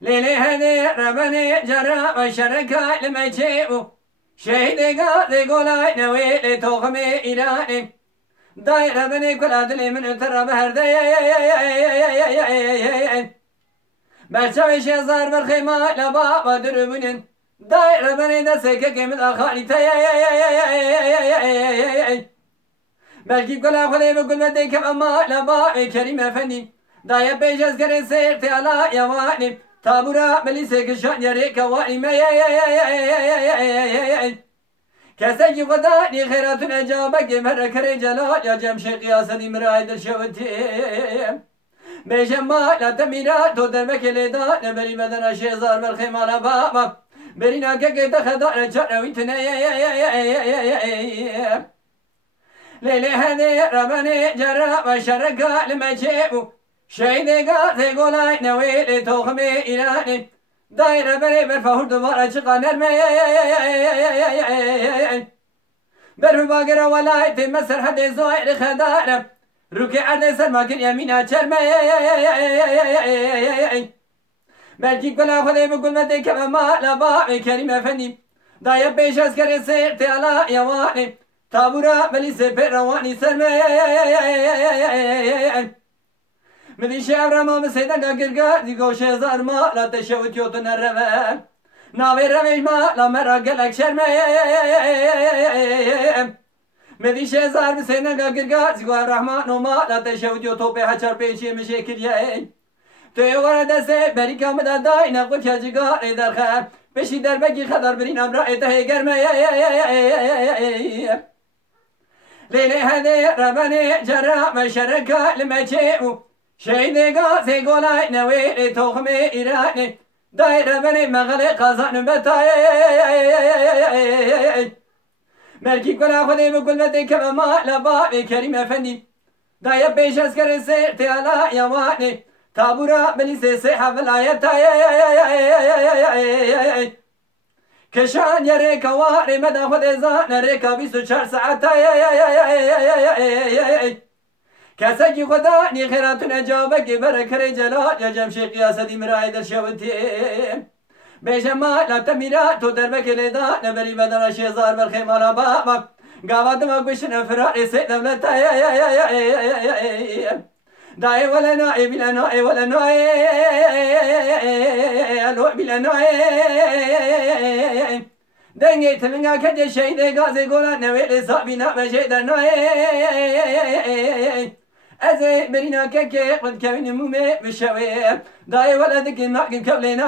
ليلي هذي ربني جرى وشركة لما يجيبوا شهيد قاضي قولاي نوي لتوخمي إيراني داي ربني كل عدلي من ترى بهر بلشوي شي صار بالخيمة لبابا دربنين داي ربني دسك كيمد أخالي بلكي كل أخذي بكل مديك أما لبابي كريم فني داي بيجز كري سيرتي على يواني تابورا مليسك شان يريك واني ما كسي غداني خيراتنا جابك مرك رجال يا جمشي قياسني مرايد الشوتي بيجما لا تميرا تو دربك لدا نبري بدنا شيزار بالخيمانه بابا برينا كيك دخدا جرويتنا ليلي هذي ربني جرى وشركا لما جيبوا شيدقا تقولاي نوي لتوخمي إيراني داير بري برفهور دوبارة شقا نرمي برفو باقرا ولاي تمسر حدي زوائر خدارم روكي عدي سرماكن يمينا شرمي بلكي كلا خذي بكل مدي كما ما لبابي كريم فني داير بيش اسكري سيرتي على يواني تابورا بلي سيبر رواني سرمي مدي شعر ما مسيدن قرقا ديقو شيزار ما لا تشوت يوتن الرفا ناوي رميش ما لا مرا قلق شرمي مدي شيزار مسيدن قرقا ديقو الرحمن وما لا تشوت يوتو بحجر بيشي مشيكل يين تيوغر دسي بريكا مدى داينا قلت يا جيقار ايدار خير بشي دربكي خدر برين امرأي تهي قرمي ليلي هذي ربني جرى مشركة لما جيبوا شيدقا سيقولاي نوي لتوخمي إيراني داير بني مغلي قزان بتاي ملكي كلا خذي بكل مدي كما ما لبابي كريم فني داير بيش اسكر سيرتي على يواني تابورا بلي سيحة في الآيات كشان يريك واري مدى خذي زان ريكا بيسو شهر ساعات كسجي خداني خيراتنا جابك برك رجال يا جمشي قياسدي مرايد الشوتي بيجما لا تميرا تو دربك لدا نبري بدل شيزار بالخيمة بابا قاوات ما قشنا فراري سيد دولتا داي ولا ناي بلا ناي ولا ناي الو بلا ناي دنگي تلنگا كده شيء غازي قولا نويل صابينا بشيء ناي أزي برينا كيكي قد كوين مومي بشوي داي ولدك معكم كولينا